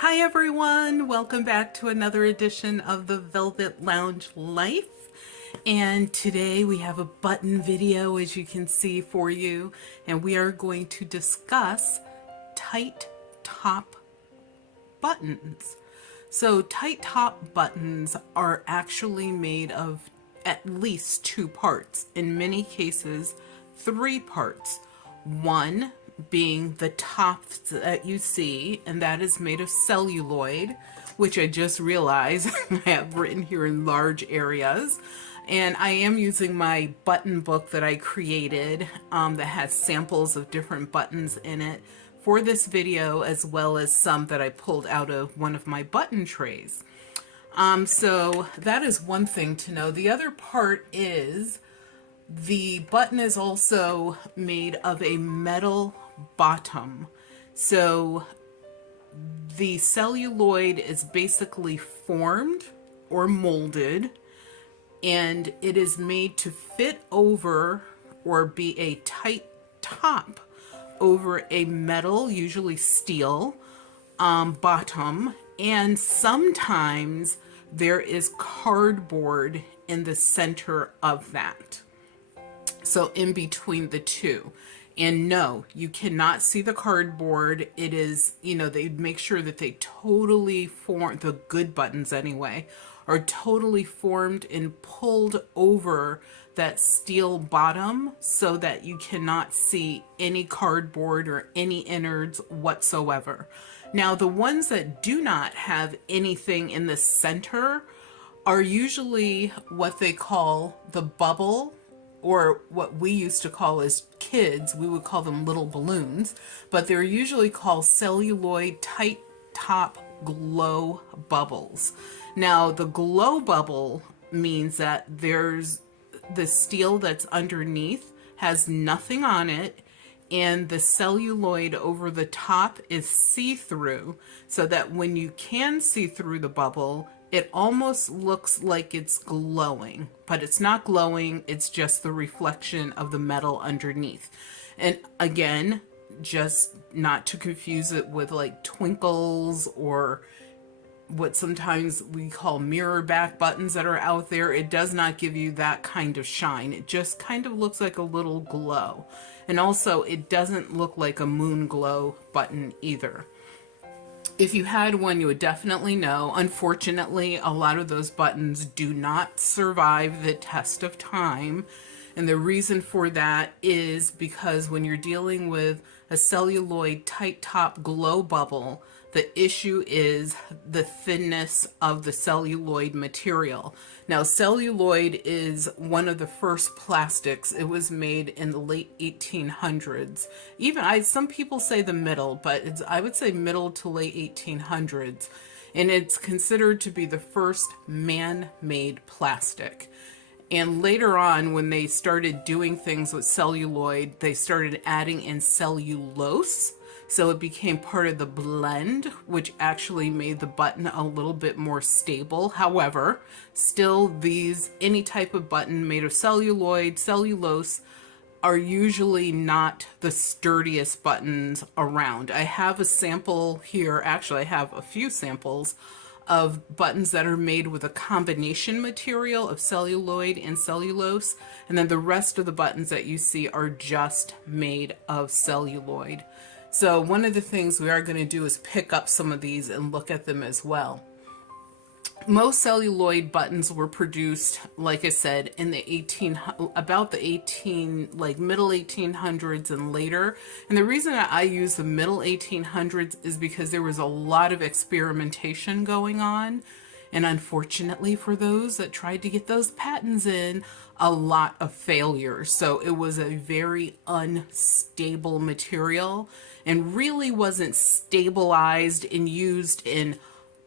Hi everyone, welcome back to another edition of the Velvet Lounge Life. And today we have a button video, as you can see, for you, and we are going to discuss tight top buttons. So tight top buttons are actually made of at least two parts, in many cases three parts. One being the top that you see, and that is made of celluloid, which I just realized I have written here in large areas. And I am using my button book that I created that has samples of different buttons in it for this video, as well as some that I pulled out of one of my button trays. So that is one thing to know. The other part is the button is also made of a metal bottom. So the celluloid is basically formed or molded, and it is made to fit over or be a tight top over a metal, usually steel, bottom. And sometimes there is cardboard in the center of that. So in between the two. And no, you cannot see the cardboard. It is, they make sure that they totally form, the good buttons anyway, are totally formed and pulled over that steel bottom so that you cannot see any cardboard or any innards whatsoever. Now, the ones that do not have anything in the center are usually what they call the bubble, or what we used to call as kids, we would call them little balloons, but they're usually called celluloid tight top glow bubbles. Now, the glow bubble means that there's the steel that's underneath has nothing on it, and the celluloid over the top is see-through, so that when you can see through the bubble, it almost looks like it's glowing, but it's not glowing. It's just the reflection of the metal underneath. And again, just not to confuse it with like twinkles or what sometimes we call mirror back buttons that are out there. It does not give you that kind of shine. It just kind of looks like a little glow. And also, it doesn't look like a moon glow button either. If you had one, you would definitely know. Unfortunately, a lot of those buttons do not survive the test of time. And the reason for that is because when you're dealing with a celluloid tight top glow bubble, the issue is the thinness of the celluloid material. Now, celluloid is one of the first plastics. It was made in the late 1800s. Even some people say the middle, but I would say middle to late 1800s. And it's considered to be the first man-made plastic. And later on, when they started doing things with celluloid, they started adding in cellulose. So it became part of the blend, which actually made the button a little bit more stable. However, still any type of button made of celluloid, cellulose, are usually not the sturdiest buttons around. I have a sample here. Actually, I have a few samples of buttons that are made with a combination material of celluloid and cellulose, and then the rest of the buttons that you see are just made of celluloid. So one of the things we are going to do is pick up some of these and look at them as well. Most celluloid buttons were produced, like I said, in the middle 1800s and later. And the reason that I use the middle 1800s is because there was a lot of experimentation going on. And unfortunately for those that tried to get those patents in, a lot of failures. So it was a very unstable material and really wasn't stabilized and used in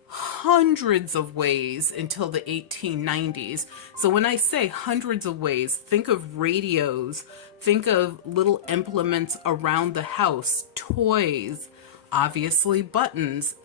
hundreds of ways until the 1890s. So when I say hundreds of ways, think of radios, think of little implements around the house, toys, obviously buttons.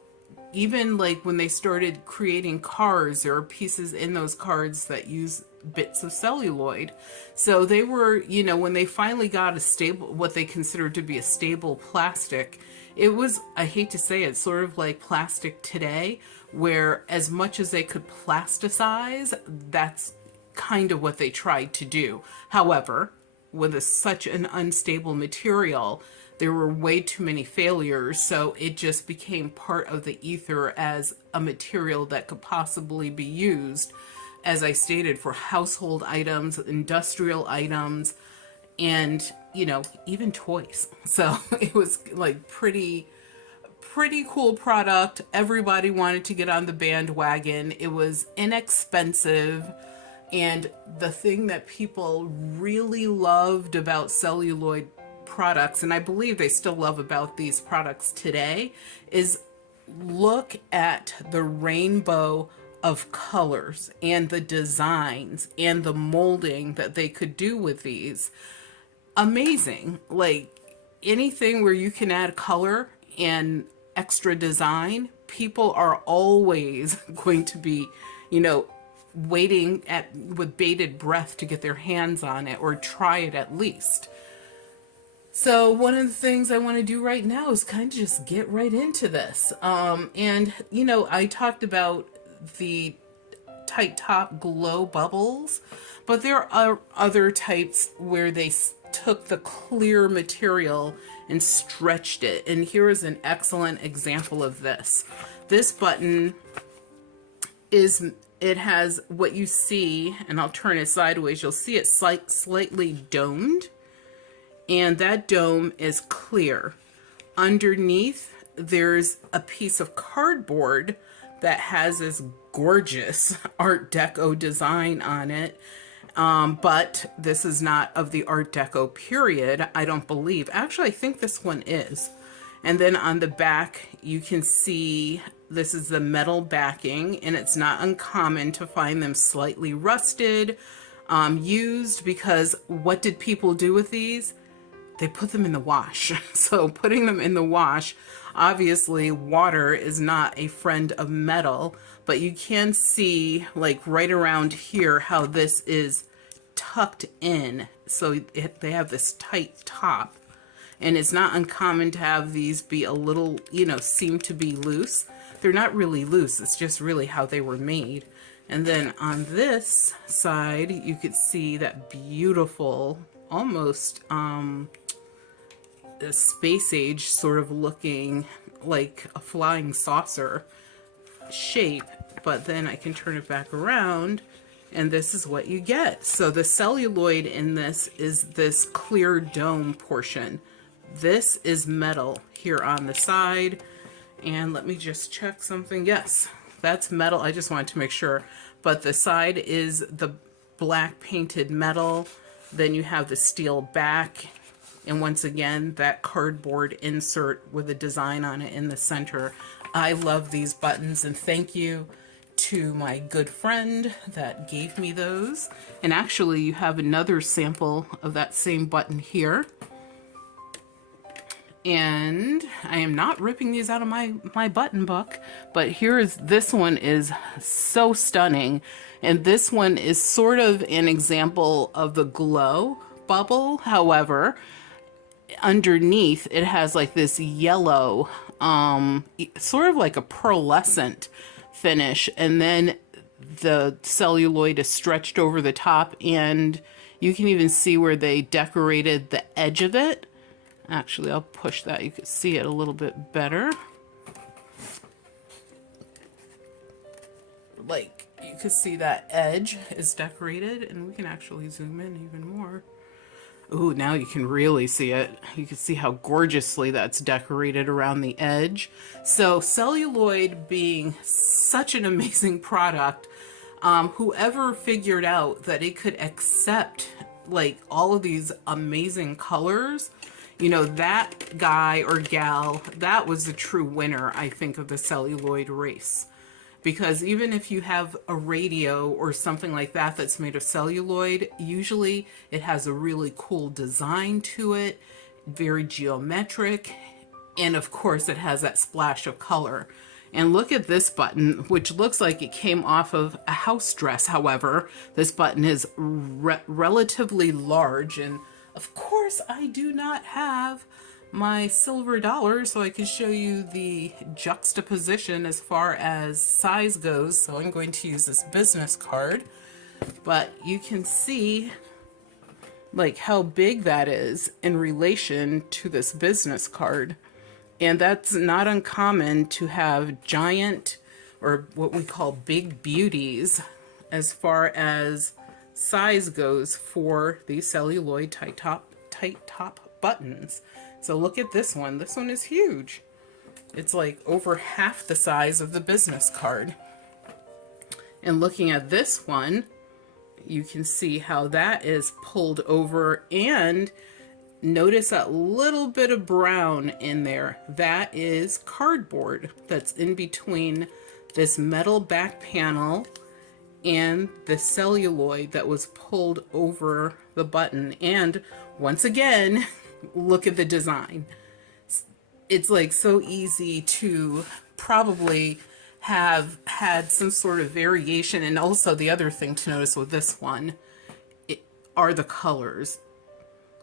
Even like when they started creating cars, there are pieces in those cars that use bits of celluloid. So they were, when they finally got a stable, what they considered to be a stable plastic it was, I hate to say it, sort of like plastic today, where as much as they could plasticize, that's kind of what they tried to do. However, with such an unstable material, there were way too many failures, so it just became part of the ether as a material that could possibly be used, as I stated, for household items, industrial items, and, you know, even toys. So it was like pretty cool product. Everybody wanted to get on the bandwagon. It was inexpensive. And the thing that people really loved about celluloid products, and I believe they still love about these products today, is look at the rainbow of colors and the designs and the molding that they could do with these. Amazing. Like anything where you can add color and extra design, people are always going to be, you know, waiting with bated breath to get their hands on it or try it at least. So one of the things I want to do right now is kind of just get right into this. And, you know, I talked about the tight top glow bubbles, but there are other types where they took the clear material and stretched it. And here is an excellent example of this. This button it has what you see, and I'll turn it sideways. You'll see it slightly domed, and that dome is clear. Underneath, there's a piece of cardboard that has this gorgeous Art Deco design on it. But this is not of the Art Deco period, I don't believe. Actually, I think this one is. And then on the back, you can see this is the metal backing, and it's not uncommon to find them slightly rusted, used, because what did people do with these? They put them in the wash. So putting them in the wash, obviously water is not a friend of metal, but you can see like right around here how this is tucked in. So they have this tight top, and it's not uncommon to have these be a little, you know, seem to be loose. They're not really loose. It's just really how they were made. And then on this side, you could see that beautiful, almost a space age sort of looking like a flying saucer shape. But then I can turn it back around, and this is what you get. So the celluloid in this is this clear dome portion. This is metal here on the side. And let me just check something. Yes, that's metal. I just wanted to make sure. But the side is the black painted metal. Then you have the steel back. And once again, that cardboard insert with a design on it in the center. I love these buttons, and thank you to my good friend that gave me those. And actually, you have another sample of that same button here. And I am not ripping these out of my button book, but this one is so stunning. And this one is sort of an example of the glow bubble. However, underneath it has like this yellow, sort of like a pearlescent finish. And then the celluloid is stretched over the top, and you can even see where they decorated the edge of it. Actually, I'll push that. You can see it a little bit better. Like, you can see that edge is decorated, and we can actually zoom in even more. Ooh, now you can really see it. You can see how gorgeously that's decorated around the edge. So celluloid being such an amazing product, whoever figured out that it could accept like all of these amazing colors, you know, that guy or gal, that was the true winner, I think, of the celluloid race. Because even if you have a radio or something like that that's made of celluloid, usually it has a really cool design to it, very geometric, and of course it has that splash of color. And look at this button, which looks like it came off of a house dress. However, this button is relatively large, and of course I do not have my silver dollar so I can show you the juxtaposition as far as size goes. So I'm going to use this business card, but you can see like how big that is in relation to this business card. And that's not uncommon to have giant, or what we call big beauties, as far as size goes for these celluloid tight top buttons. So look at this one. This one is huge. It's like over half the size of the business card. And looking at this one, you can see how that is pulled over, and notice that little bit of brown in there. That is cardboard that's in between this metal back panel and the celluloid that was pulled over the button. And once again, look at the design. It's like so easy to probably have had some sort of variation. And also the other thing to notice with this one are the colors.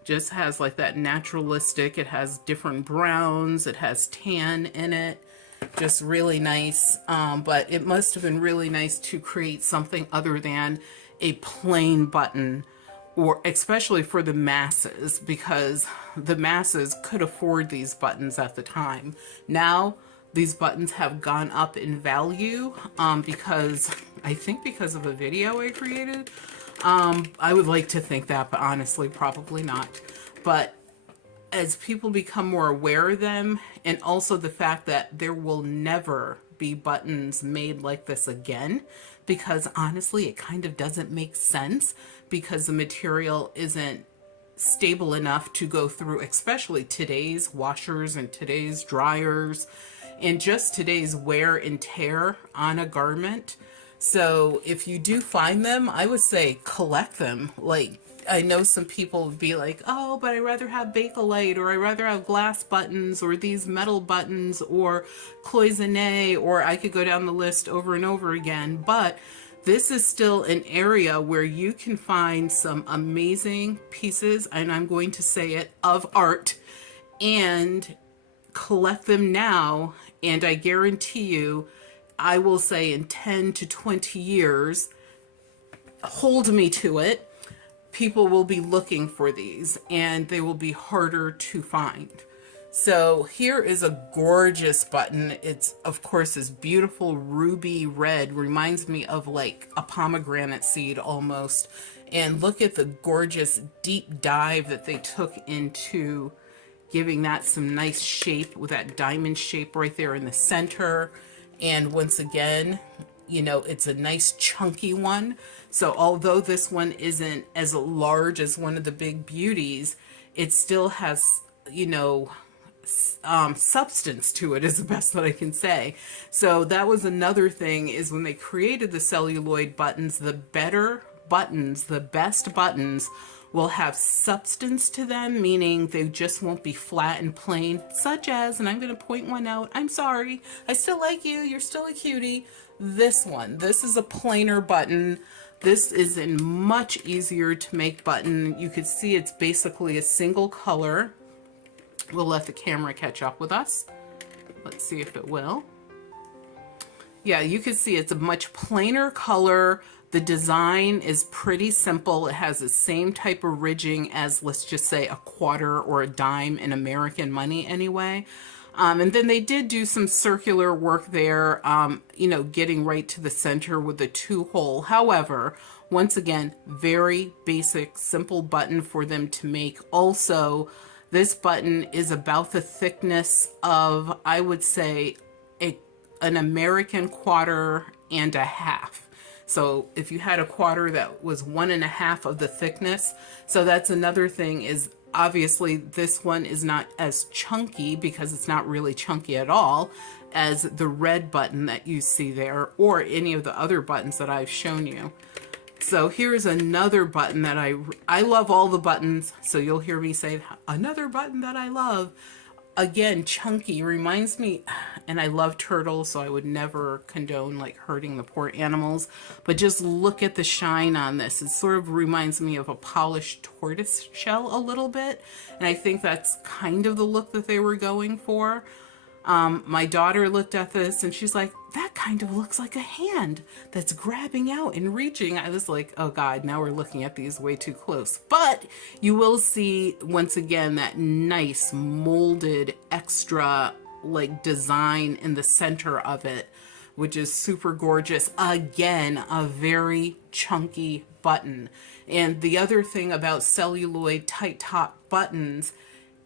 Just has like that naturalistic, it has different browns, it has tan in it, just really nice. But it must have been really nice to create something other than a plain button, or especially for the masses, because the masses could afford these buttons at the time. Now these buttons have gone up in value because I think because of a video I created. I would like to think that, but honestly, probably not. But as people become more aware of them, and also the fact that there will never be buttons made like this again, because honestly, it kind of doesn't make sense, because the material isn't stable enough to go through, especially today's washers and today's dryers, and just today's wear and tear on a garment. So if you do find them, I would say collect them. Like, I know some people would be like, oh, but I'd rather have Bakelite, or I'd rather have glass buttons, or these metal buttons, or cloisonne, or I could go down the list over and over again. But this is still an area where you can find some amazing pieces, and I'm going to say it, of art, and collect them now. And I guarantee you, I will say in 10 to 20 years, hold me to it, people will be looking for these, and they will be harder to find. So here is a gorgeous button. It's, of course, this beautiful ruby red. Reminds me of like a pomegranate seed almost. And look at the gorgeous deep dive that they took into giving that some nice shape with that diamond shape right there in the center. And once again, you know, it's a nice chunky one. So although this one isn't as large as one of the big beauties, it still has, you know, substance to it, is the best that I can say. So that was another thing, is when they created the celluloid buttons, the better buttons, the best buttons will have substance to them, meaning they just won't be flat and plain, such as, and I'm going to point one out, I'm sorry, I still like you, you're still a cutie, this one. This is a plainer button. This is a much easier to make button. You could see it's basically a single color. We'll let the camera catch up with us. Let's see if it will. Yeah, you can see it's a much plainer color. The design is pretty simple. It has the same type of ridging as, let's just say, a quarter or a dime in American money anyway. And then they did do some circular work there, you know, getting right to the center with the 2-hole. However, once again, very basic, simple button for them to make. Also, this button is about the thickness of, I would say, an American quarter and a half. So if you had a quarter that was 1.5 of the thickness, so that's another thing, is obviously this one is not as chunky, because it's not really chunky at all, as the red button that you see there, or any of the other buttons that I've shown you. So here's another button that I love all the buttons, so you'll hear me say another button that I love. again, chunky, reminds me, and I love turtles, so I would never condone like hurting the poor animals, but just look at the shine on this. It sort of reminds me of a polished tortoise shell a little bit, and I think that's kind of the look that they were going for. My daughter looked at this and she's like, that kind of looks like a hand that's grabbing out and reaching. I was like, oh God, now we're looking at these way too close. But you will see, once again, that nice molded extra like design in the center of it, which is super gorgeous. Again, a very chunky button. And the other thing about celluloid tight top buttons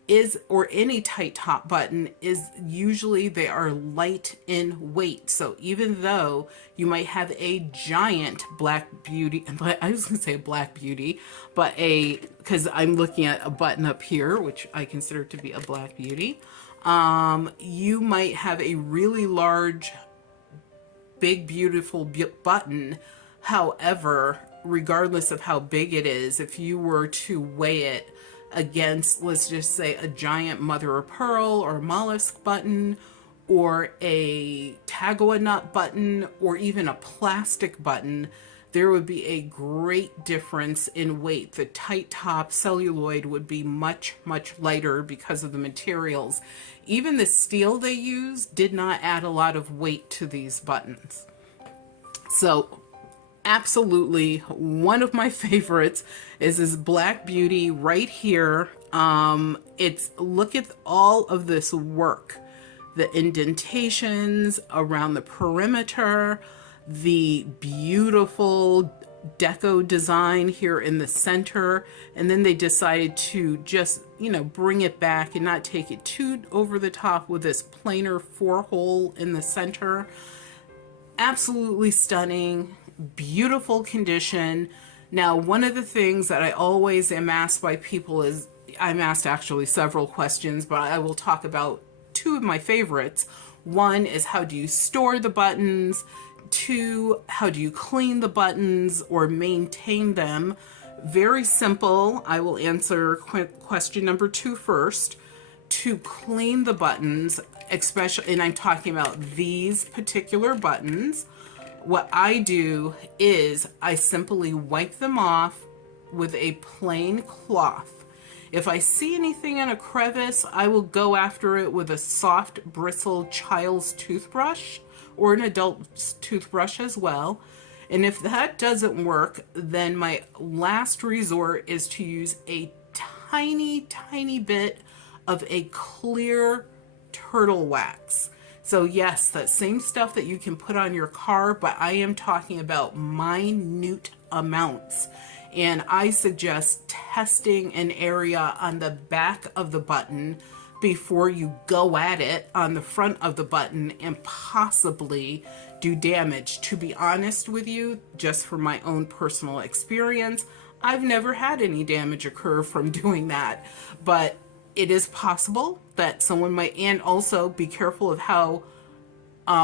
is, or any tight top button, is usually they are light in weight. So even though you might have a giant black beauty, I was gonna say black beauty, but because I'm looking at a button up here, which I consider to be a black beauty, you might have a really large, big, beautiful button. However, regardless of how big it is, if you were to weigh it against, let's just say, a giant mother of pearl or mollusk button, or a tagoa nut button, or even a plastic button, there would be a great difference in weight. The tight top celluloid would be much, much lighter because of the materials. Even the steel they used did not add a lot of weight to these buttons. So absolutely one of my favorites is this black beauty right here. Look at all of this work, the indentations around the perimeter, the beautiful deco design here in the center, and then they decided to just, bring it back and not take it too over the top with this plainer 4-hole in the center. Absolutely stunning, beautiful condition. Now, one of the things that I always am asked by people is, I'm asked actually several questions, but I will talk about two of my favorites. One is, how do you store the buttons? Two, how do you clean the buttons or maintain them? Very simple. I will answer question number 2 first. To clean the buttons, especially, and I'm talking about these particular buttons, what I do is I simply wipe them off with a plain cloth. If I see anything in a crevice, I will go after it with a soft bristle child's toothbrush, or an adult's toothbrush as well. And if that doesn't work, then my last resort is to use a tiny, tiny bit of a clear turtle wax. So yes, that same stuff that you can put on your car, but I am talking about minute amounts. And I suggest testing an area on the back of the button before you go at it on the front of the button and possibly do damage. To be honest with you, just from my own personal experience, I've never had any damage occur from doing that, but it is possible that someone might. And also be careful of how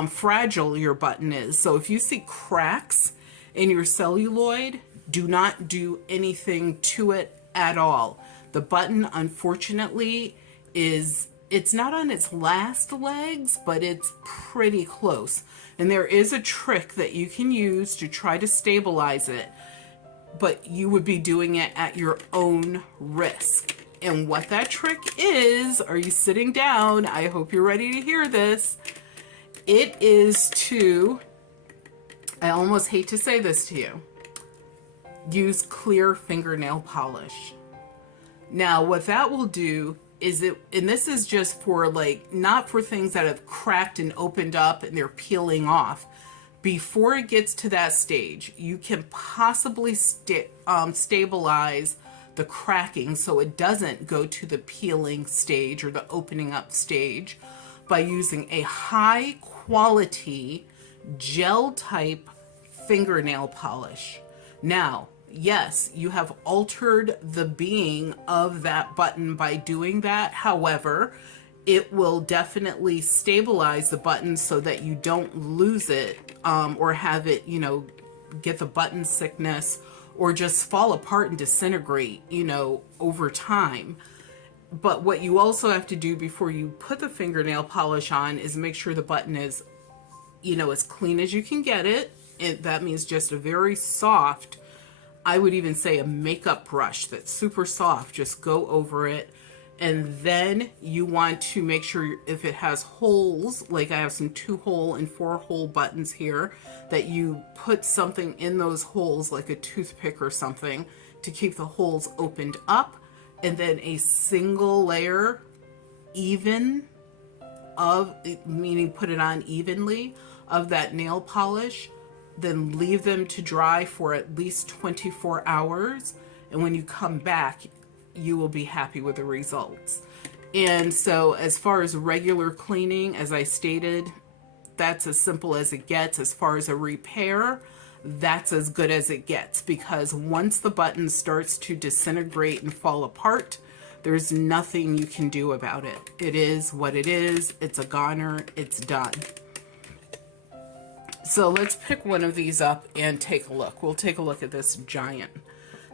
fragile your button is. So if you see cracks in your celluloid, do not do anything to it at all. The button, unfortunately, it's not on its last legs, but it's pretty close. And there is a trick that you can use to try to stabilize it, but you would be doing it at your own risk. And what that trick is, are you sitting down? I hope you're ready to hear this. It is to, I almost hate to say this to you, use clear fingernail polish. Now, what that will do is and this is just for like, not for things that have cracked and opened up and they're peeling off. Before it gets to that stage, you can possibly stabilize the cracking so it doesn't go to the peeling stage or the opening up stage by using a high quality gel type fingernail polish. Now, yes, you have altered the being of that button by doing that. However, it will definitely stabilize the button so that you don't lose it or have it, get the button sickness or just fall apart and disintegrate, over time. But what you also have to do before you put the fingernail polish on is make sure the button is, you know, as clean as you can get it. That means just a very soft, I would even say a makeup brush that's super soft. Just go over it. And then you want to make sure if it has holes, like I have some 2-hole and 4-hole buttons here, that you put something in those holes, like a toothpick or something, to keep the holes opened up. And then a single layer, even of, meaning put it on evenly, of that nail polish. Then leave them to dry for at least 24 hours. And when you come back, you will be happy with the results. And so as far as regular cleaning, as I stated, that's as simple as it gets. As far as a repair, that's as good as it gets, because once the button starts to disintegrate and fall apart, there's nothing you can do about it. It is what it is. It's a goner. It's done. So let's pick one of these up and take a look. We'll take a look at this giant.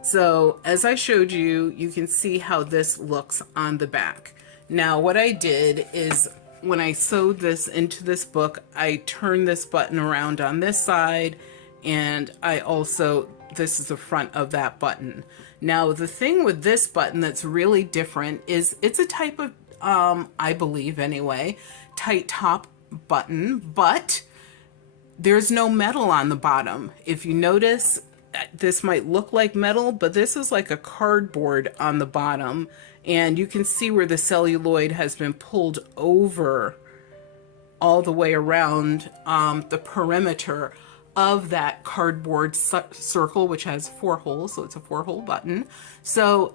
So as I showed you, you can see how this looks on the back. Now what I did is when I sewed this into this book, I turned this button around on this side, and I also, this is the front of that button. Now the thing with this button that's really different is it's a type of, I believe anyway, tight top button, but there's no metal on the bottom. If you notice, this might look like metal, but this is like a cardboard on the bottom, and you can see where the celluloid has been pulled over all the way around the perimeter of that cardboard circle, which has 4 holes, so it's a 4-hole button. So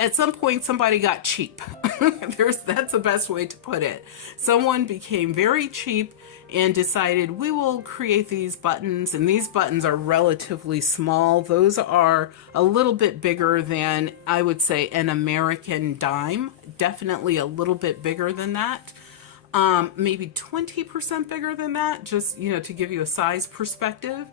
at some point somebody got cheap. That's the best way to put it. Someone became very cheap and decided, we will create these buttons, and these buttons are relatively small. Those are a little bit bigger than, I would say, an American dime. Definitely a little bit bigger than that. Maybe 20% bigger than that, just, you know, to give you a size perspective.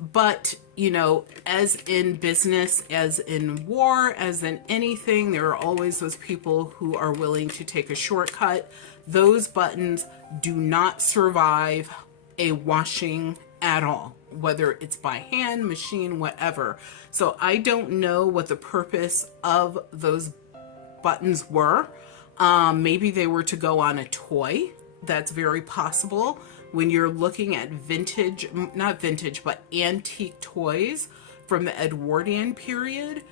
But, you know, as in business, as in war, as in anything, there are always those people who are willing to take a shortcut. Those buttons do not survive a washing at all, whether it's by hand, machine, whatever. So I don't know what the purpose of those buttons were. Maybe they were to go on a toy. That's very possible. When you're looking at vintage, not vintage, but antique toys from the Edwardian period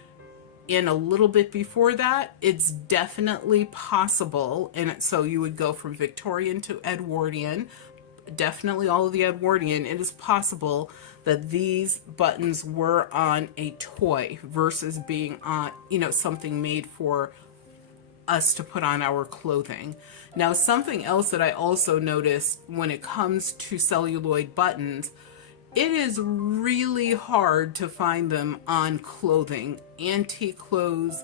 and a little bit before that, it's definitely possible. And so you would go from Victorian to Edwardian, definitely all of the Edwardian. It is possible that these buttons were on a toy versus being on, you know, something made for us to put on our clothing. Now, something else that I also noticed when it comes to celluloid buttons, it is really hard to find them on clothing. Antique clothes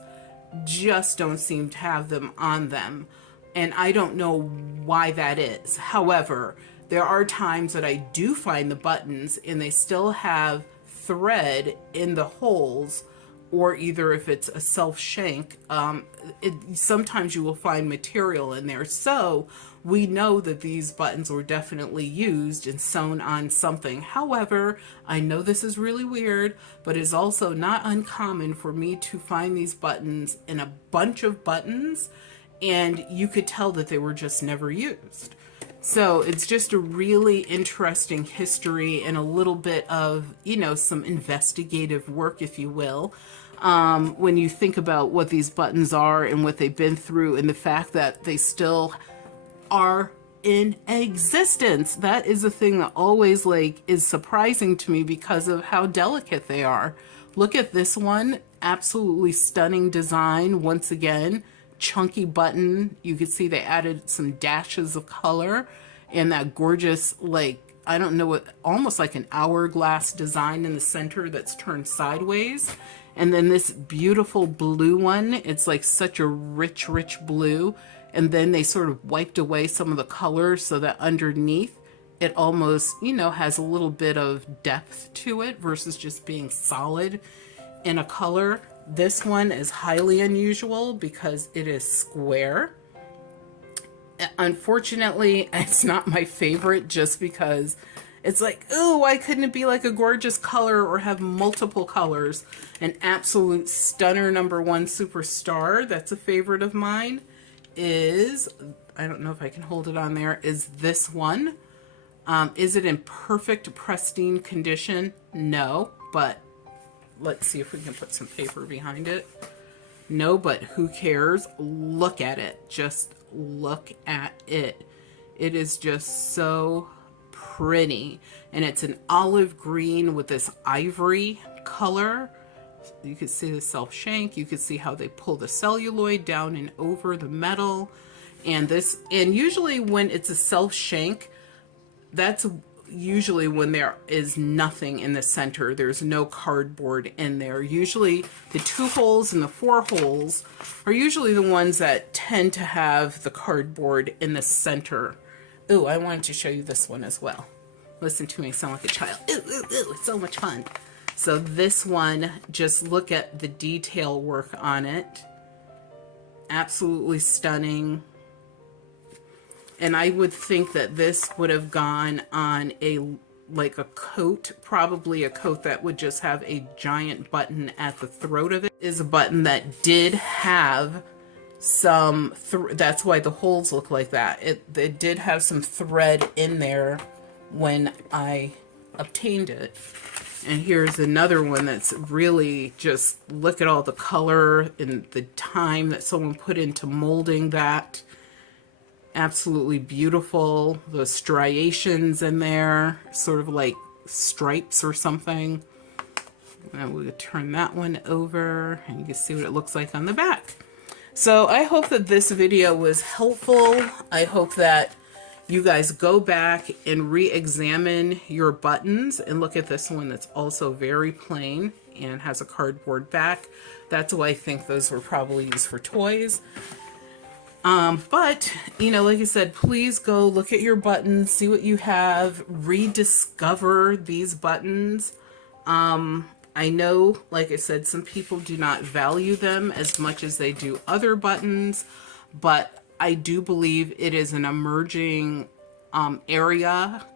just don't seem to have them on them, and I don't know why that is. However, there are times that I do find the buttons and they still have thread in the holes, or either if it's a self shank, sometimes you will find material in there. So we know that these buttons were definitely used and sewn on something. However, I know this is really weird, but it's also not uncommon for me to find these buttons in a bunch of buttons, and you could tell that they were just never used. So it's just a really interesting history and a little bit of, you know, some investigative work, if you will, when you think about what these buttons are and what they've been through, and the fact that they still are in existence. That is a thing that always is surprising to me because of how delicate they are. Look at this one, absolutely stunning design. Once again, chunky button. You can see they added some dashes of color and that gorgeous, I don't know what, almost like an hourglass design in the center that's turned sideways. And then this beautiful blue one, it's like such a rich, rich blue. And then they sort of wiped away some of the colors so that underneath it almost, you know, has a little bit of depth to it versus just being solid in a color. This one is highly unusual because it is square. Unfortunately, it's not my favorite just because it's like, oh, why couldn't it be like a gorgeous color or have multiple colors? An absolute stunner #1 superstar that's a favorite of mine is, I don't know if I can hold it on there, is this one. Is it in perfect pristine condition? No, but let's see if we can put some paper behind it. No, but who cares? Look at it. Just look at it. It is just so pretty. And it's an olive green with this ivory color. You can see the self shank. You can see how they pull the celluloid down and over the metal. And this, and usually when it's a self shank, that's usually when there is nothing in the center. There's no cardboard in there. Usually the 2 holes and the 4 holes are usually the ones that tend to have the cardboard in the center. Ooh, I wanted to show you this one as well. Listen to me sound like a child. Ooh, ooh, ooh, it's so much fun. So this one, just look at the detail work on it. Absolutely stunning. And I would think that this would have gone on like a coat, probably a coat that would just have a giant button at the throat of it. Is a button that did have some, that's why the holes look like that. It did have some thread in there when I obtained it. And here's another one that's really just, look at all the color and the time that someone put into molding that. Absolutely beautiful. Those striations in there, sort of like stripes or something. And we'll turn that one over and you can see what it looks like on the back. So I hope that this video was helpful. I hope that you guys go back and re-examine your buttons and look at this one that's also very plain and has a cardboard back. That's why I think those were probably used for toys. But, you know, like I said, please go look at your buttons, see what you have, rediscover these buttons. I know, like I said, some people do not value them as much as they do other buttons, but I do believe it is an emerging area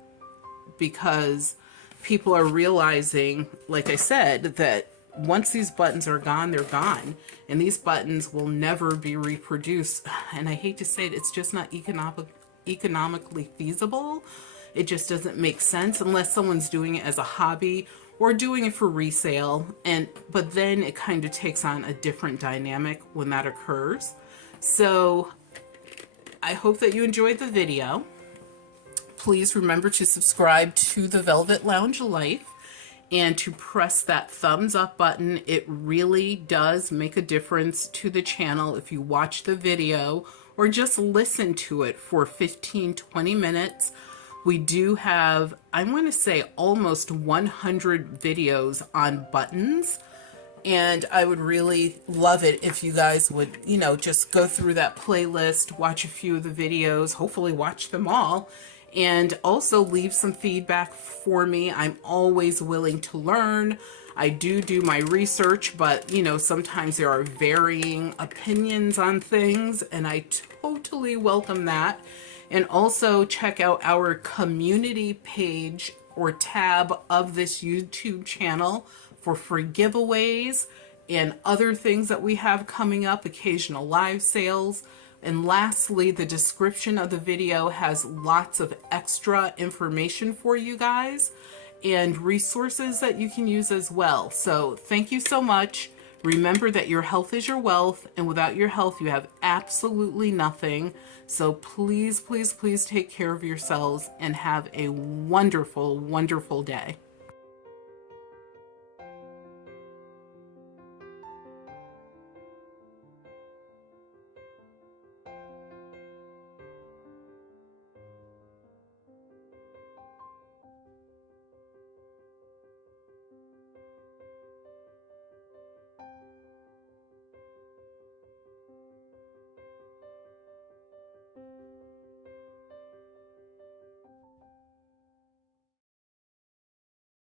because people are realizing, like I said, that once these buttons are gone, they're gone. And these buttons will never be reproduced. And I hate to say it, it's just not economically feasible. It just doesn't make sense unless someone's doing it as a hobby or doing it for resale. But then it kind of takes on a different dynamic when that occurs. So I hope that you enjoyed the video. Please remember to subscribe to The Velvet Lounge Life and to press that thumbs up button. It really does make a difference to the channel if you watch the video or just listen to it for 15-20 minutes. We do have, I want to say, almost 100 videos on buttons. And I would really love it if you guys would, you know, just go through that playlist, watch a few of the videos, hopefully watch them all, and also leave some feedback for me. I'm always willing to learn. I do my research, but, you know, sometimes there are varying opinions on things, and I totally welcome that. And also check out our community page or tab of this YouTube channel for free giveaways and other things that we have coming up, occasional live sales. And lastly, the description of the video has lots of extra information for you guys and resources that you can use as well. So thank you so much. Remember that your health is your wealth, and without your health, you have absolutely nothing. So please, please, please take care of yourselves and have a wonderful, wonderful day.